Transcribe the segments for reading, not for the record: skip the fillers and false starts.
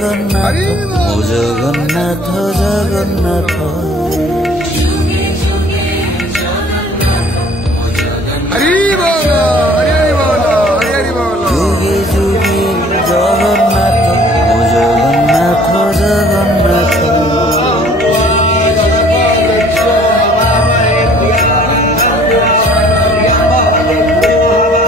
जगन्नाथ ओ जगन्नाथ जगन्नाथ हरि बोलो हरि बोलो हरि बोलो जुगे जुगे जगन्नाथ ओ जगन्नाथ जगन्नाथ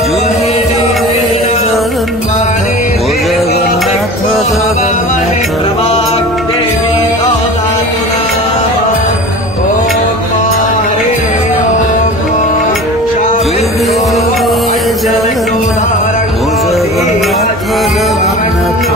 जुगे जुगे जगन्नाथ ओ जगन्नाथ जगन्नाथ जुगे जुगे जगन्नाथ ओ जगन्नाथ जगन्नाथ